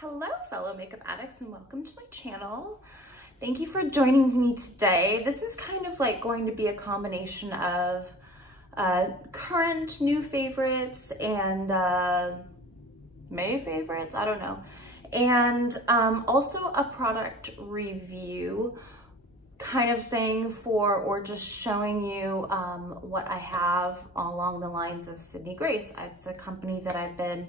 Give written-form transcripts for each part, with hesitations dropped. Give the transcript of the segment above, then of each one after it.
Hello fellow makeup addicts and welcome to my channel. Thank you for joining me today. This is kind of like going to be a combination of current new favorites and May favorites, I don't know. And also a product review kind of thing or just showing you what I have along the lines of Sydney Grace. It's a company that I've been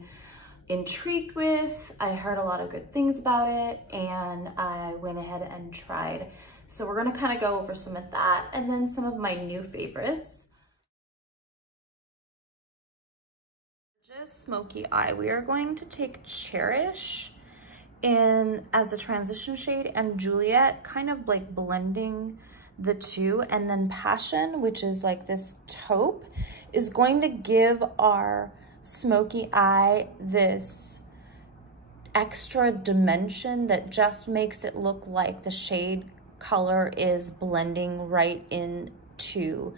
intrigued with. I heard a lot of good things about it and I went ahead and tried. So we're gonna kind of go over some of that and then some of my new favorites. Just Smokey Eye. We are going to take Cherish as a transition shade and Juliet, kind of like blending the two, and then Passion, which is like this taupe, is going to give our Smokey Eye this extra dimension that just makes it look like the shade color is blending right into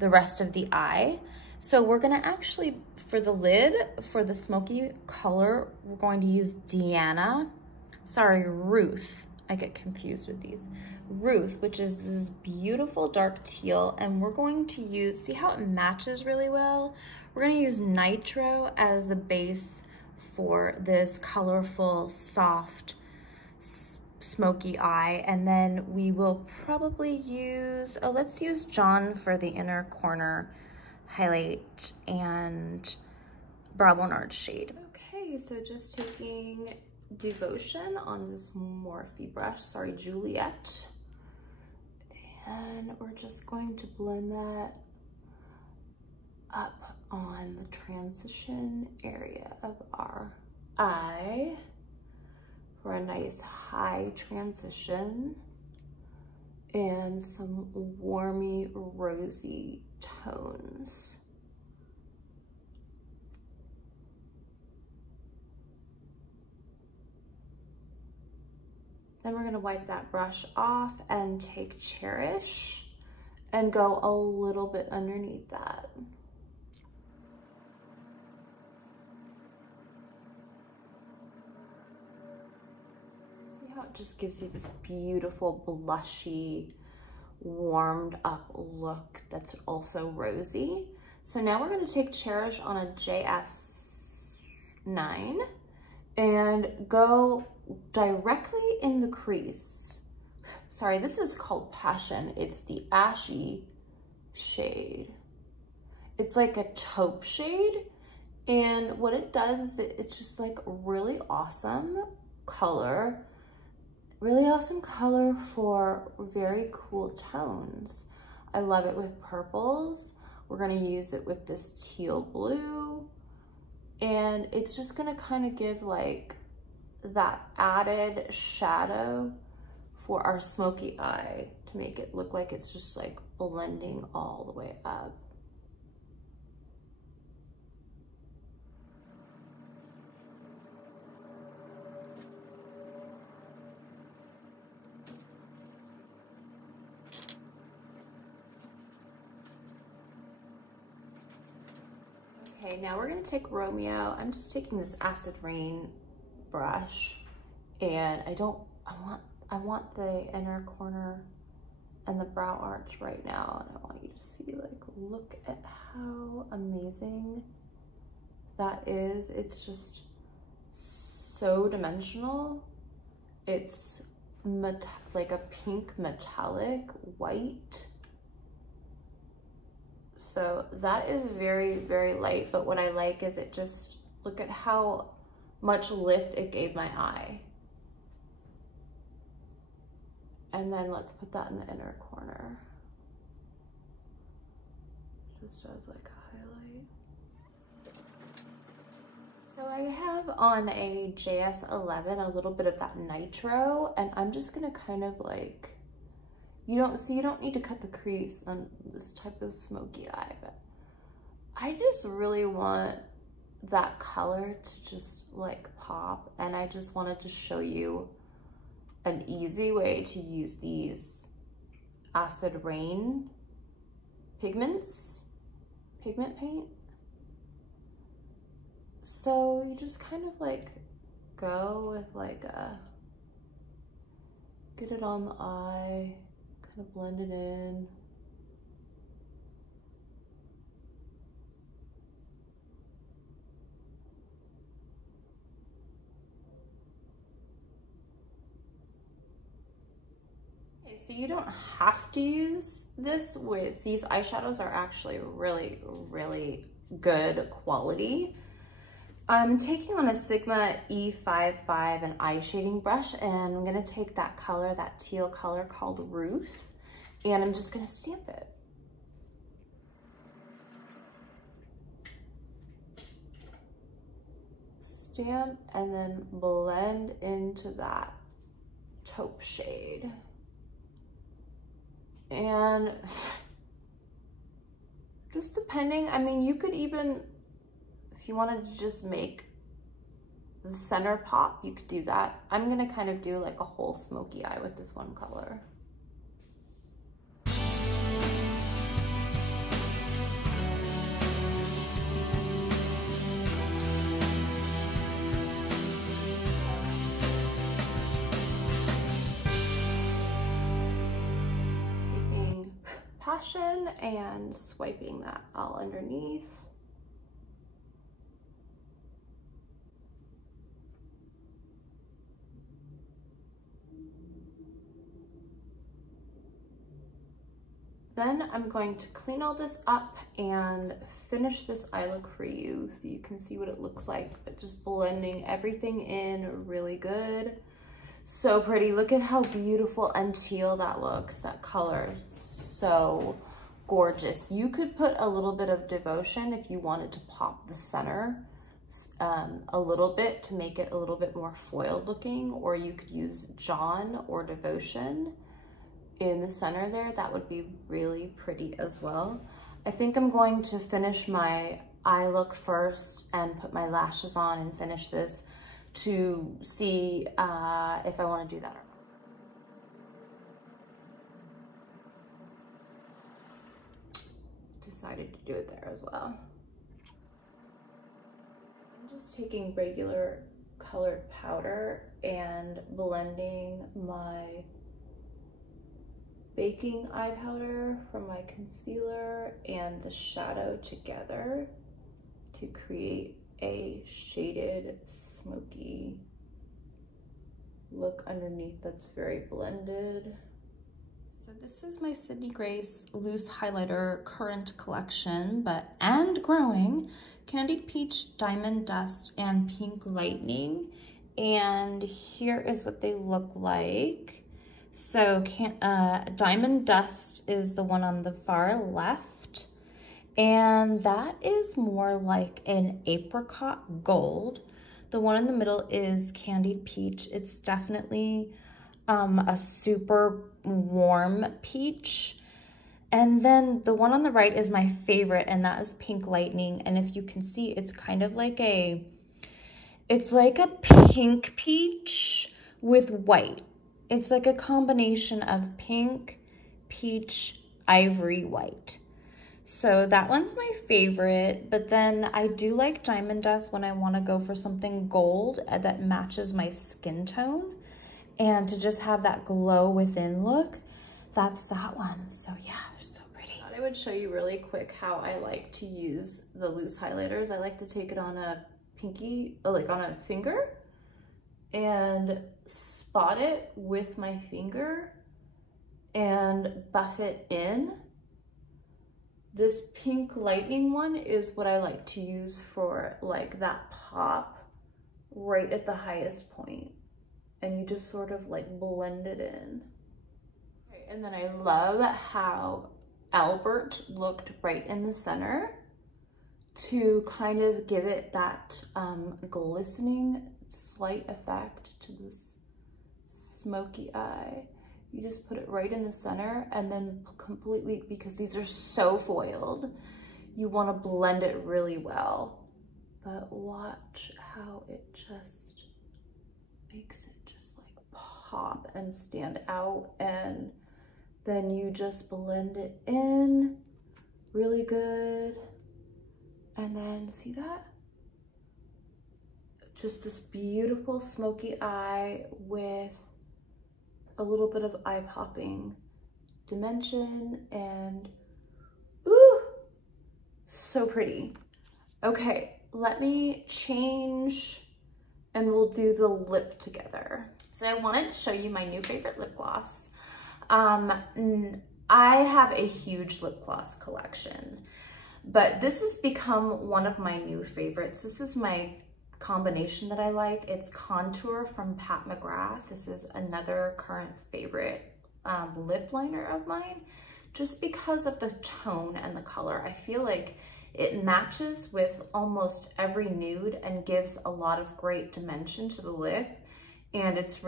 the rest of the eye. So we're gonna actually, for the lid, for the smoky color, we're going to use Ruth. I get confused with these. Ruth, which is this beautiful dark teal, and we're going to use, see how it matches really well? We're gonna use Nitro as the base for this colorful, soft, smoky eye. And then we will probably use, let's use John for the inner corner highlight and Brow Bonard shade. Okay, so just taking Devotion on this Morphe brush, Juliet. And we're just going to blend that up on the transition area of our eye for a nice high transition and some warmy rosy tones. Then we're gonna wipe that brush off and take Cherish and go a little bit underneath that. It just gives you this beautiful blushy, warmed up look that's also rosy. So now we're going to take Cherish on a JS9 and go directly in the crease. Sorry, this is called Passion. It's the ashy shade. It's like a taupe shade, and what it does is it's just like really awesome color. Really awesome color for very cool tones. I love it with purples. We're gonna use it with this teal blue. And it's just gonna kind of give like that added shadow for our smoky eye to make it look like it's just like blending all the way up. Okay, now we're gonna take Romeo. I'm just taking this Acid Rain brush, and I want the inner corner and the brow arch right now, and I want you to see, like, look at how amazing that is. It's just so dimensional. It's like a pink metallic white. So that is very, very light, but what I like is it just, look at how much lift it gave my eye. And then let's put that in the inner corner. Just as like a highlight. So I have on a JS11 a little bit of that Nitro, and I'm just gonna kind of like, you don't need to cut the crease on this type of smoky eye, but I just really want that color to just like pop, and I just wanted to show you an easy way to use these Acid Rain pigment paint. So you just kind of like go with like a, get it on the eye, kind of blend it in. Okay, so you don't have to use this with, these eyeshadows are actually really, really good quality. I'm taking on a Sigma E55 an eye shading brush, and I'm gonna take that color, that teal color called Ruth, and I'm just gonna stamp it. Stamp and then blend into that taupe shade. And just depending, I mean, you could even, if you wanted to just make the center pop, you could do that. I'm gonna kind of do like a whole smoky eye with this one color. Taking Passion and swiping that all underneath. Then I'm going to clean all this up and finish this eye look for you so you can see what it looks like, but just blending everything in really good. So pretty. Look at how beautiful and teal that looks. That color is so gorgeous. You could put a little bit of Devotion if you wanted to pop the center a little bit to make it a little bit more foiled looking, or you could use John or Devotion in the center there. That would be really pretty as well. I think I'm going to finish my eye look first and put my lashes on and finish this to see if I want to do that or not. Decided to do it there as well. I'm just taking regular colored powder and blending my baking eye powder from my concealer and the shadow together to create a shaded smoky look underneath that's very blended. So this is my Sydney Grace loose highlighter current collection, and growing, Candied Peach, Diamond Dust, and Pink Lightning. And here is what they look like. So Diamond Dust is the one on the far left, and that is more like an apricot gold. The one in the middle is Candied Peach. It's definitely a super warm peach. And then the one on the right is my favorite, and that is Pink Lightning. And if you can see, it's kind of like it's like a pink peach with white. It's like a combination of pink, peach, ivory, white. So that one's my favorite, but then I do like Diamond Dust when I want to go for something gold that matches my skin tone and to just have that glow within look. That's that one. So yeah, they're so pretty. I thought I would show you really quick how I like to use the loose highlighters. I like to take it on a pinky, like on a finger, and spot it with my finger and buff it in. This Pink Lightning one is what I like to use for like that pop right at the highest point, and you just sort of like blend it in. Right, and then I love how Albert looked right in the center to kind of give it that glistening slight effect to this smoky eye. You just put it right in the center, and then completely, because these are so foiled, you want to blend it really well. But watch how it just makes it just like pop and stand out, and then you just blend it in really good. And then see that? Just this beautiful smoky eye with a little bit of eye popping dimension, and ooh, so pretty. Okay, let me change and we'll do the lip together. So I wanted to show you my new favorite lip gloss. I have a huge lip gloss collection, but this has become one of my new favorites. This is my combination that I like. It's Contour from Pat McGrath. This is another current favorite lip liner of mine, just because of the tone and the color. I feel like it matches with almost every nude and gives a lot of great dimension to the lip. And it's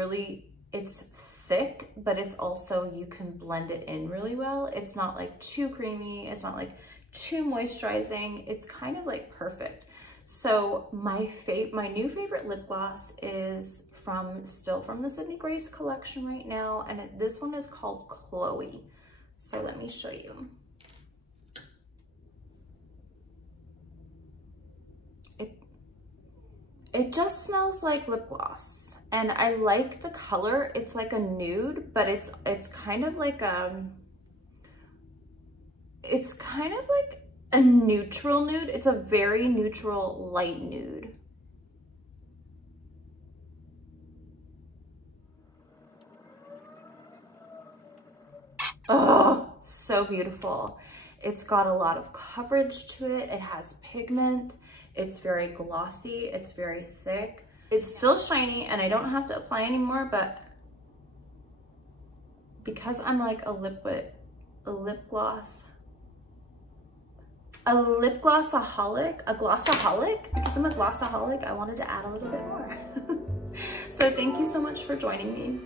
thick, but it's also, you can blend it in really well. It's not like too creamy. It's not like too moisturizing. It's kind of like perfect. So my new favorite lip gloss is still from the Sydney Grace collection right now. And this one is called Chloe. So let me show you. It just smells like lip gloss, and I like the color. It's like a nude, but it's kind of like a neutral nude. It's a very neutral light nude. Oh, so beautiful. It's got a lot of coverage to it. It has pigment. It's very glossy. It's very thick. It's still shiny and I don't have to apply anymore, but because I'm like a lip glossaholic, because I'm a glossaholic, I wanted to add a little bit more. So thank you so much for joining me.